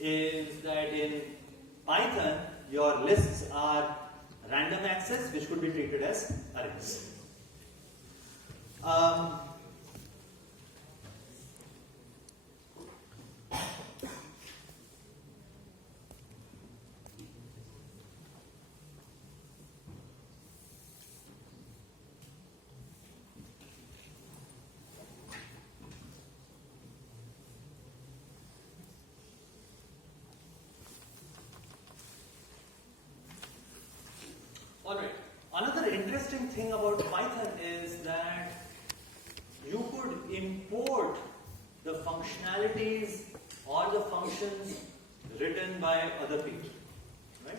is that in Python, your lists are random access, which could be treated as arrays. Alright, another interesting thing about Python is that you could import the functionalities or the functions written by other people, right?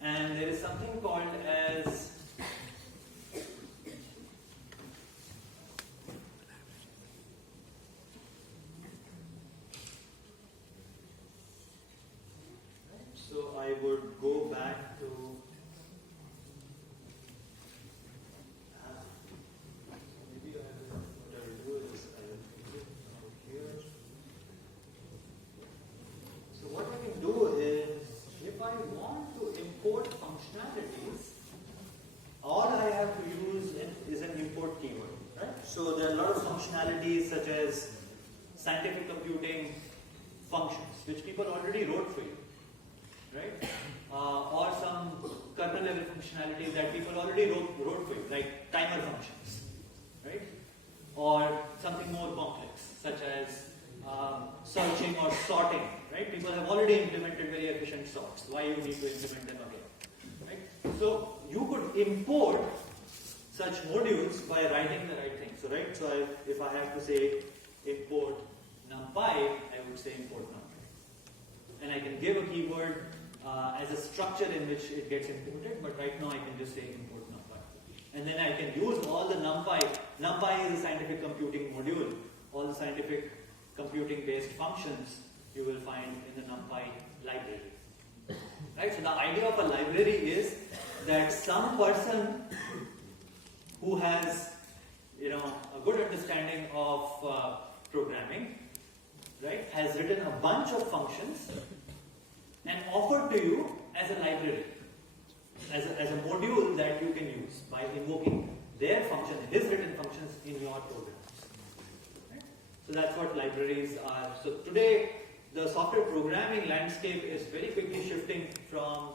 And there is something called as so I would go back to so there are a lot of functionalities such as scientific computing functions, which people already wrote for you, right? Or some kernel level functionalities that people already wrote for you, like timer functions, right? Or something more complex, such as searching or sorting, right? People have already implemented very efficient sorts. Why you need to implement them again, right? So you could import such modules by writing the right thing. So, right, so if I have to say import numpy, I would say import numpy. And I can give a keyword as a structure in which it gets imported, but right now I can just say import numpy. And then I can use all the numpy. Numpy is a scientific computing module. All the scientific computing based functions you will find in the numpy library. Right, so the idea of a library is that some person who has, a good understanding of programming, right, has written a bunch of functions and offered to you as a library, as a module that you can use by invoking their function, his written functions in your programs. Right? So that's what libraries are. So today, the software programming landscape is very quickly shifting from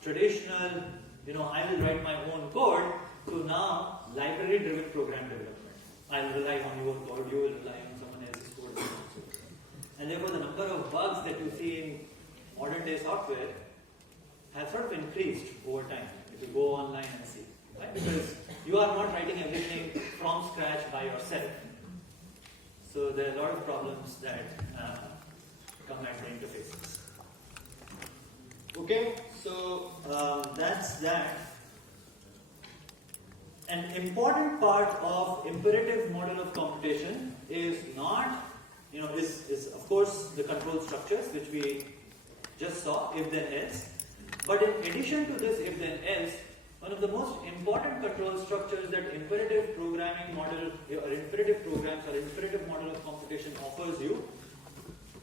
traditional, I will write my own code, to now library-driven program development. I will rely on your code, you will rely on someone else's code. And therefore, the number of bugs that you see in modern-day software has sort of increased over time. If you go online and see, right? Because you are not writing everything from scratch by yourself. So there are a lot of problems that come at the interfaces. Okay, so that's that. An important part of imperative model of computation is not, is of course the control structures which we just saw, if then else. But in addition to this if then else, one of the most important control structures that imperative programming model or imperative programs or imperative model of computation offers you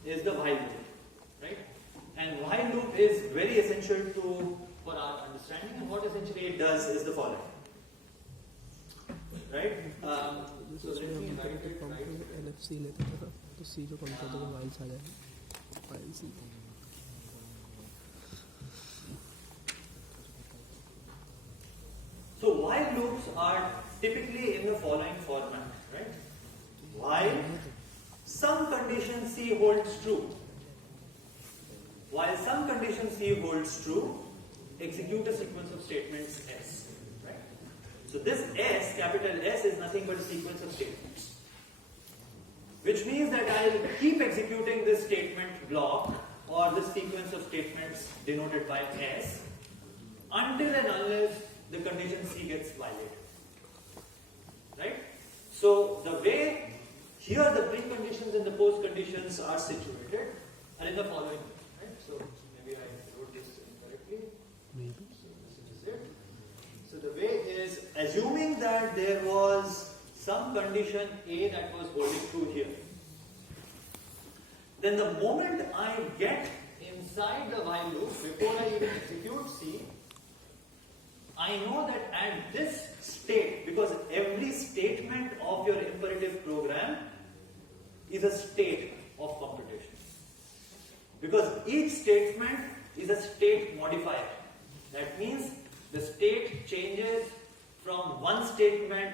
is the while loop, right? And while loop is very essential for our understanding, and what essentially it does is the following. Right? So let me write it right. LFC लेते थे ना तो C जो कम था तो while आ जाए while C. So while loops are typically in the following format, right? While some condition C holds true, while some condition C holds true, execute a sequence of statements S. So this S, capital S, is nothing but a sequence of statements. Which means that I will keep executing this statement block or this sequence of statements denoted by S until and unless the condition C gets violated. Right? So the way here the preconditions and the postconditions are situated are in the following way. Right? So maybe I wrote this incorrectly. Maybe. So the way is, assuming that there was some condition A that was holding true here, then the moment I get inside the while loop, before I even execute C, I know that at this state, because every statement of your imperative program is a state of computation. Because each statement is a state modifier. That means the state changes from one statement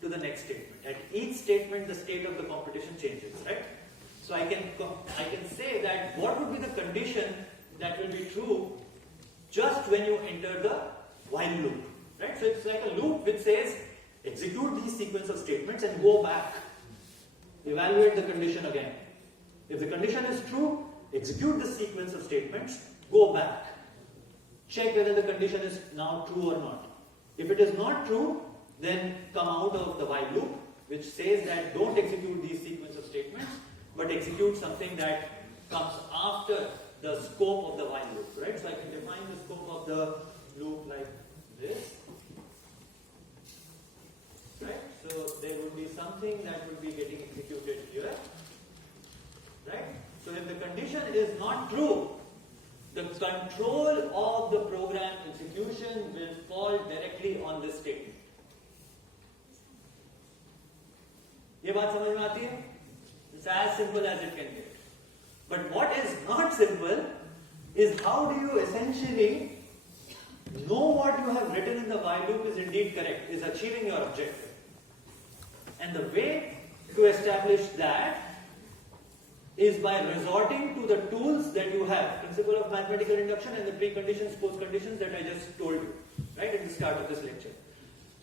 to the next statement. At each statement, the state of the computation changes, right? So I can say that what would be the condition that will be true just when you enter the while loop, right? So it's like a loop which says execute these sequence of statements and go back, evaluate the condition again. If the condition is true, execute the sequence of statements, go back, check whether the condition is now true or not. If it is not true, then come out of the while loop, which says that don't execute these sequence of statements, but execute something that comes after the scope of the while loop, right? So I can define the scope of the loop like this, right? So there would be something that would be getting executed here, right? So if the condition is not true, the control of the program execution will fall directly on this statement. ये बात समझ में आती है? It's as simple as it can get. But what is not simple is how do you essentially know what you have written in the while loop is indeed correct, is achieving your objective. And the way to establish that is by resorting to the tools that you have, principle of mathematical induction and the preconditions, postconditions that I just told you, right, at the start of this lecture.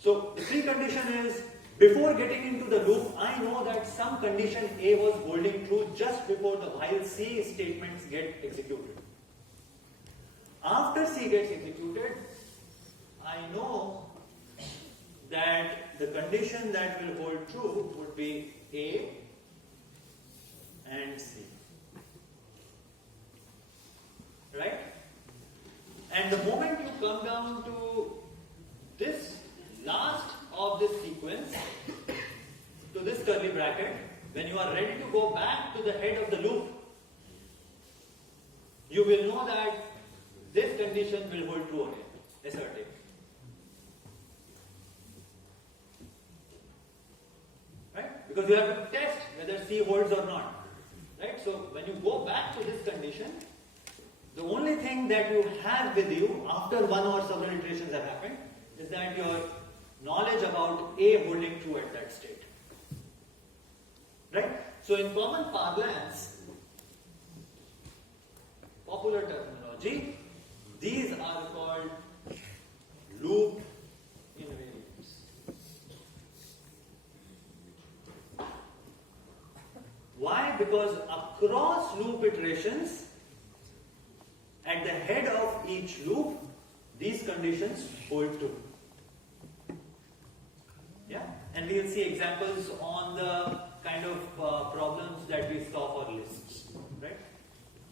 So the precondition is, before getting into the loop, I know that some condition A was holding true just before the while C statements get executed. After C gets executed, I know that the condition that will hold true would be A and C. Right? And the moment you come down to this last of this sequence, to this curly bracket, when you are ready to go back to the head of the loop, you will know that this condition will hold true again, assertive. Right? Because you have to test whether C holds or not. Right? So when you go back to this condition, the only thing that you have with you after one or several iterations have happened is that your knowledge about A holding true at that state. Right? So in common parlance, popular terminology, these are called loop invariants. Why? Because across loop iterations, at the head of each loop, these conditions hold true. Yeah? And we will see examples on the kind of problems that we saw for lists. Right?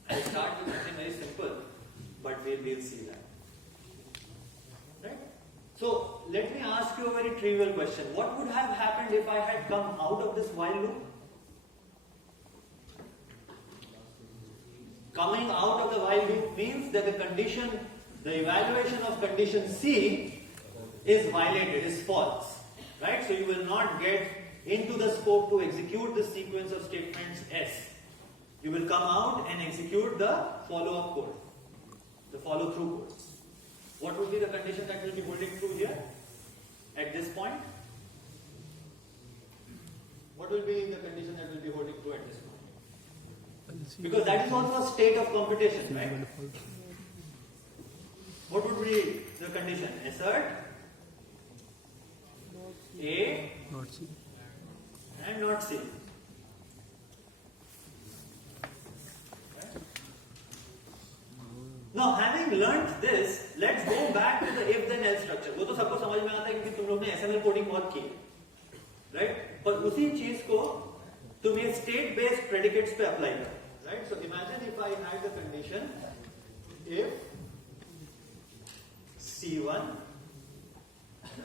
I'll start with something very simple, but we'll see that. Right? So, let me ask you a very trivial question. What would have happened if I had come out of this while loop? Coming out of the while loop means that the condition, the evaluation of condition C is violated, is false. Right? So you will not get into the scope to execute the sequence of statements S. You will come out and execute the follow-up code, the follow-through code. What would be the condition that will be holding true here at this point? What will be the condition that will be holding true at this point? Because that is also a state of computation, right? What would be the condition? Assert A not C. And not C. Now, having learnt this, let's go back to the if-then-else structure. वो तो सबको समझ में आता है क्योंकि तुम लोग ने SML कोडिंग बहुत की है, right? पर उसी चीज को तुम ये state-based predicates पे apply करो, right? So imagine if I had the condition if C1,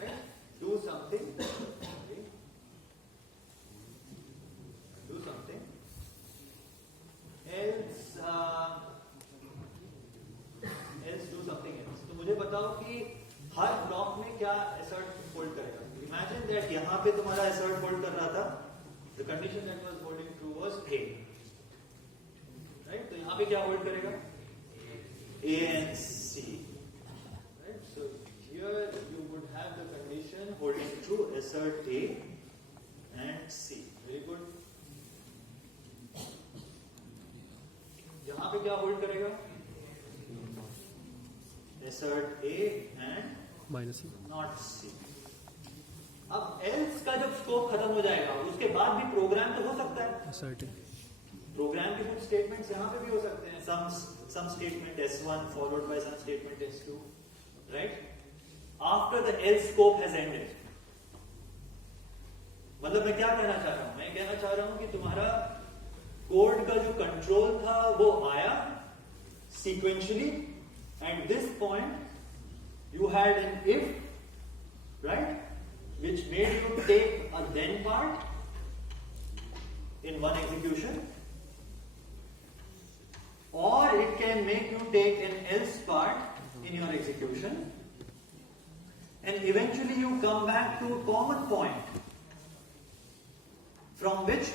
right, do something, बताओ कि हर ब्लॉक में क्या एसर्ट होल्ड करेगा. इमेजिन दैट यहाँ पे तुम्हारा एसर्ट होल्ड कर रहा था. The condition that was holding true was A. Right, तो यहाँ पे क्या होल्ड करेगा? A and C. Right, so here you would have the condition holding true, assert A and C. Very good. यहाँ पे क्या होल्ड करेगा? Assert A and minus C. not C. अब else का जब स्कोप खत्म हो जाएगा उसके बाद भी प्रोग्राम तो हो सकता है. assert A. प्रोग्राम के कुछ स्टेटमेंट्स यहाँ पे भी हो सकते हैं. some statement S1 followed by some statement S2, right? After the else scope has ended. मतलब मैं क्या कहना चाह रहा हूं? मैं कहना चाह रहा हूं कि तुम्हारा कोड का जो कंट्रोल था वो आया sequentially. At this point you had an if, right, which made you take a then part in one execution, or it can make you take an else part in your execution, and eventually you come back to a common point from which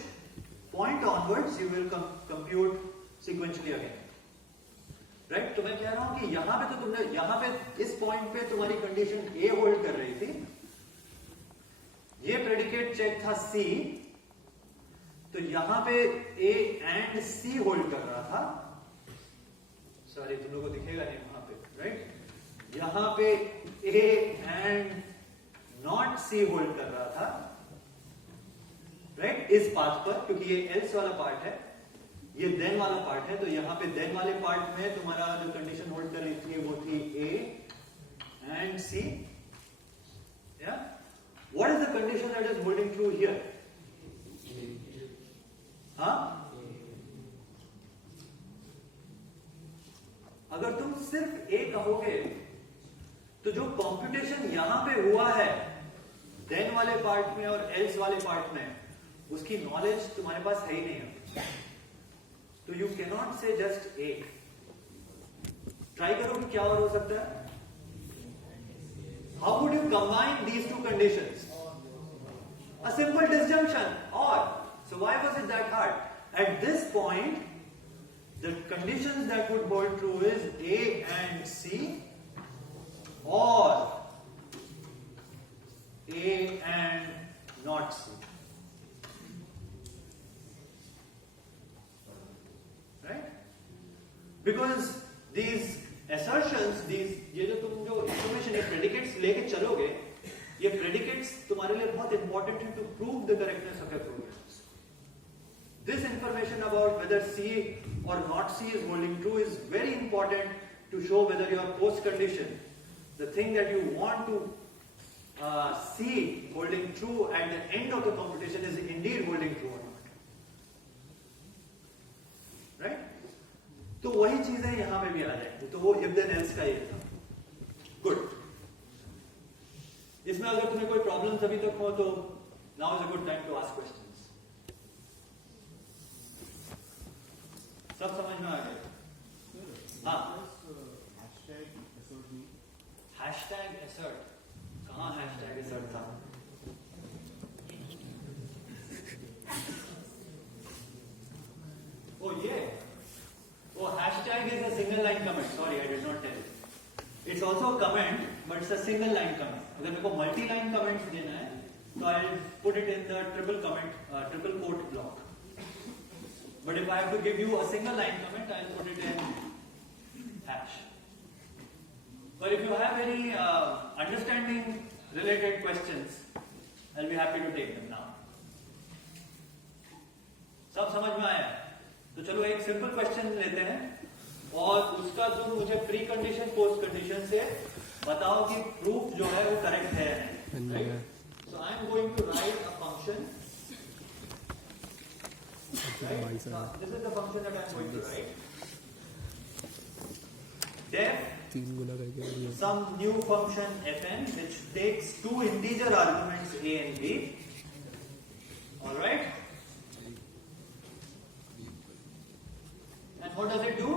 point onwards you will compute sequentially again. Right, तो मैं कह रहा हूं कि यहां पे तो तुमने यहां पे इस पॉइंट पे तुम्हारी कंडीशन ए होल्ड कर रही थी. ये प्रेडिकेट चेक था सी, तो यहां पे ए एंड सी होल्ड कर रहा था. सॉरी, तुम लोगों को दिखेगा नहीं वहां पे. राइट, यहां पे A and not C hold कर रहा था. राइट, इस पाथ पर, क्योंकि ये एल्स वाला पार्ट है, ये देन वाला पार्ट है. तो यहां पे देन वाले पार्ट में तुम्हारा जो कंडीशन होल्ड कर रही थी वो थी ए एंड सी. या what is the condition that is holding true here? हाँ, अगर तुम सिर्फ ए कहोगे तो जो कंप्यूटेशन यहां पे हुआ है देन वाले पार्ट में और एल्स वाले पार्ट में, उसकी नॉलेज तुम्हारे पास है ही नहीं है. तो you cannot say just A. Try करो कि क्या और हो सकता है. How would you combine these two conditions? A simple disjunction. और so why was it that hard? At this point the conditions that would hold true is A and C, और A and not C. Because these assertions, ये जो तुम जो information ये predicates लेके चलोगे, ये predicates तुम्हारे लिए बहुत important है to prove the correctness of your programs. This information about whether C or not C is holding true is very important to show whether your post condition, the thing that you want to see holding true at the end of the computation, is indeed holding true or not. Right? तो वही चीजें यहां पे भी आ जाएंगी. तो वो if then else का ये था. गुड. इसमें अगर तुम्हें कोई प्रॉब्लम्स अभी तक हो तो now is a good time to ask questions. सब समझ में आ गया? हाँ. Hashtag assert. कहाँ हैशटैग एसर्ट था? ओ ये. Oh, hashtag is a single line comment. Sorry, I did not tell you. It's also a comment, but it's a single line comment. अगर मेरे को multi line comments देना है, तो I'll put it in the triple quote block. But if I have to give you a single line comment, I'll put it in hash. But if you have any understanding related questions, I'll be happy to take them now. सब समझ में आया? तो चलो एक simple question लेते हैं और उसका तुम मुझे प्री कंडीशन पोस्ट कंडीशन से बताओ कि प्रूफ जो है वो करेक्ट है. So I am going to write a function. This is the function that I am going to write. def some new function fn which takes two integer arguments a and b. All right. And what does it do?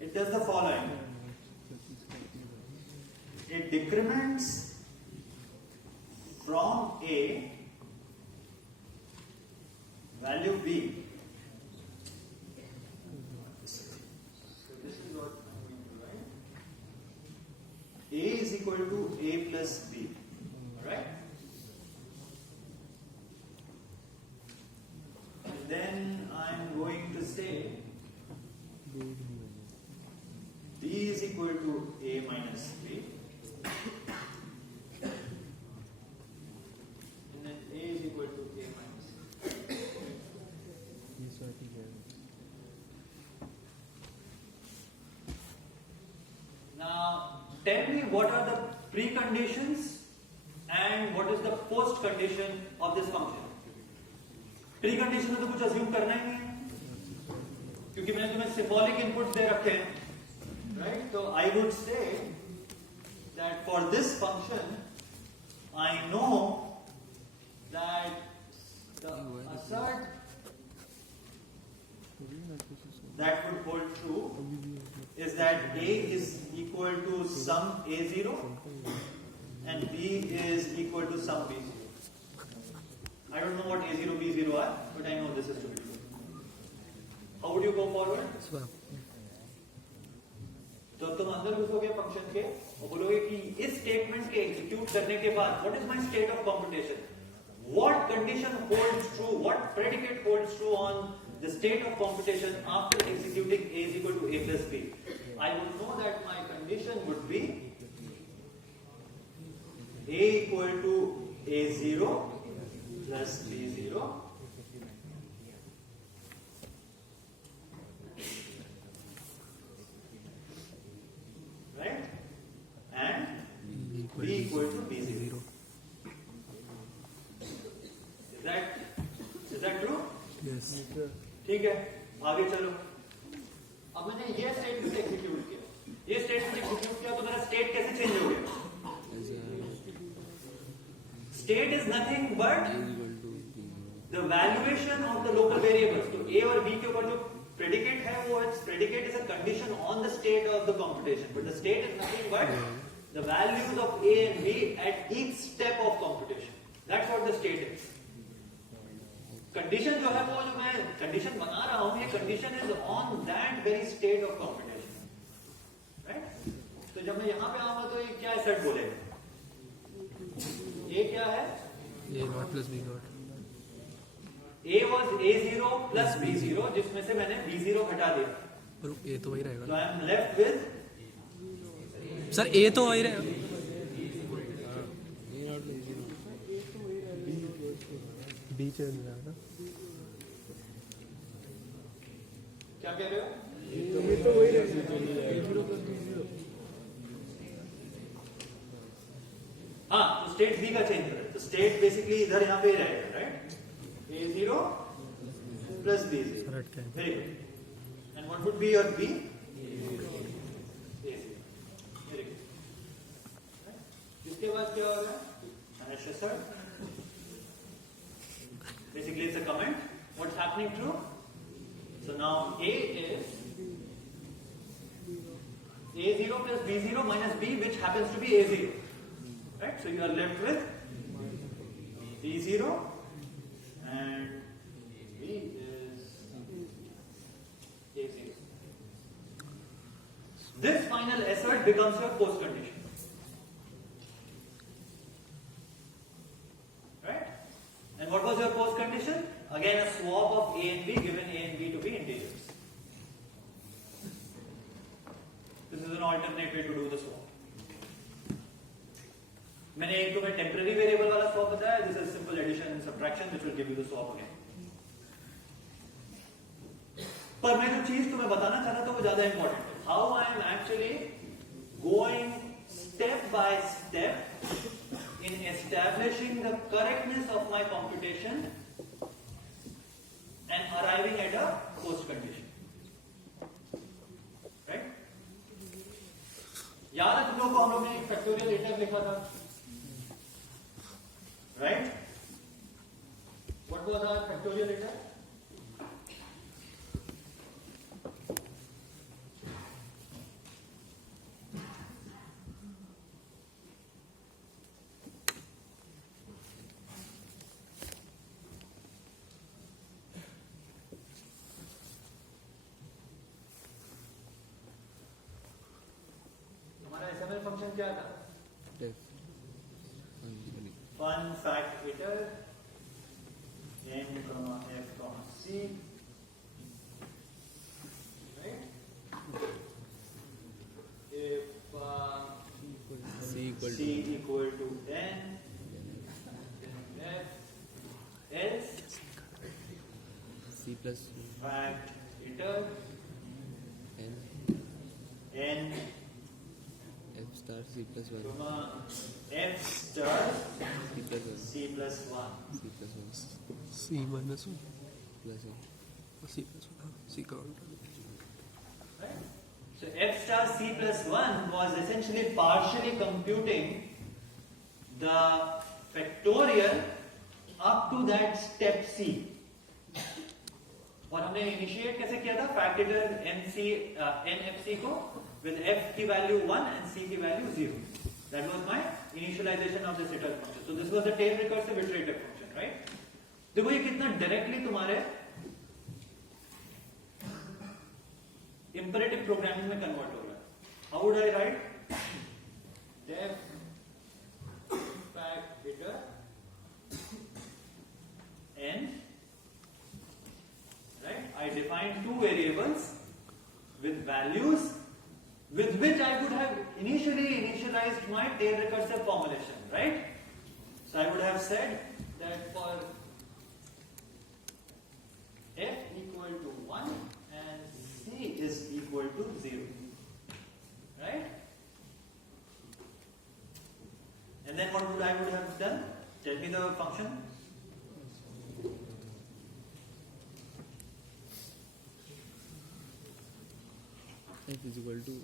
it does the following. It decrements from A value B. So this is what I'm going to write. A is equal to A plus B. Alright? And then I'm going to say B is equal to A minus B. And then A is equal to A minus B. Now, tell me what are the preconditions and what is the post condition of this function. Precondition में तो कुछ assume करना ही नहीं है, क्योंकि मैंने तुम्हें symbolic inputs दे रखे हैं, right? So I would say that for this function, I know that the assert that would hold true is that A is equal to sum A0 and B is equal to sum B0. I don't know what A0, B0 are, but I know this is to be true. How would you go forward? तो तुम अंदर घुसोगे function के और बोलोगे कि इस statement के execute करने के बाद what is my state of computation, what condition holds true, what predicate holds true on the state of computation after executing A is equal to A plus B. I would know that my condition would be A equal to A0 plus B0 right, and B equal to B0. Is that true? Yes. ठीक है, आगे चलो. अब मैंने ये statement execute किया. ये statement execute किया तो मेरा स्टेट कैसे चेंज हो गया? State is nothing but the valuation of the local variables. तो A और B के ऊपर जो predicate है वो predicate is a condition on the state of the computation, but the state is nothing but the values of A and B at each step of computation. That's what the state is. Condition जो है वो जो मैं condition बना रहा हूँ, ये condition is on that very state of computation, right? तो जब मैं यहाँ पे आऊँगा तो ये क्या सेट बोलेगा? A क्या है? A naught plus B naught. A was A0 plus B0, जिसमें से मैंने B0 हटा दिया. पर A तो वही रहेगा. So I am left with. Sir A तो वही रहेगा. B चेंज हो जाएगा. क्या कह रहे हो? A तो वही रहेगा. A0 plus B0. हाँ, तो स्टेट B का चेंज हो रहा है. तो स्टेट बेसिकली इधर यहाँ पे रहेगा, right? A0 plus B0. Very good. And what would be your B? A0. Very good. इसके बाद क्या होगा? Finish assert. Basically, it's a comment. What's happening true? So now A is A0 plus B0 minus B, which happens to be A0. Right? So you are left with B0 and B is A0. This final assert becomes your post condition. Right? And what was your post condition? Again, a swap of A and B, given A and B to be integers. This is an alternate way to do the swap. मैंने एक तो मैं temporary variable वाला swap बताया. This is simple addition and subtraction which will give you the swap again. पर मैं जो चीज तुम्हें बताना चाह रहा था वो ज्यादा इंपॉर्टेंट है. How I am actually going step by step in establishing the correctness of my computation and arriving at a post condition. Right? याद है तुम लोगों को हम लोग ने एक फैक्टोरियल लेटर लिखा था. Right? What was our factorial letter? Function क्या था? Fun factor n, f, c, right? If c equal to 10, then f else C plus factor n F star C plus 1 comma f star C plus 1 c plus 1. C plus 1 C minus 1. plus 1 C plus 1. C count. Right? So f star c plus 1 was essentially partially computing the factorial up to that step c. और हमने initiate कैसे किया था? Factor nfc को with f की value 1 and c की value 0. That was my initialization of this iterative function. So this was the tail recursive iterative function, right? देखो ये कितना डायरेक्टली तुम्हारे imperative programming में कन्वर्ट हो रहा है. How would I write? Def factor n, right? I defined two variables with values with which I would have initialized my tail recursive formulation, right? So I would have said that for f equal to 1 and c is equal to 0, right? And then what would I have done? Tell me the function. F is equal to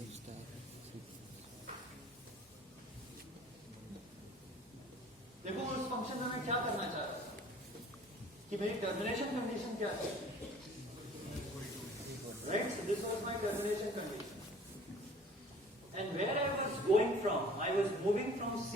F star C. देखो उस function में मैं क्या करना चाह रहा था कि मेरी टर्मिनेशन कंडीशन क्या थी, right? So this was my termination condition, and where I was going from, I was moving from c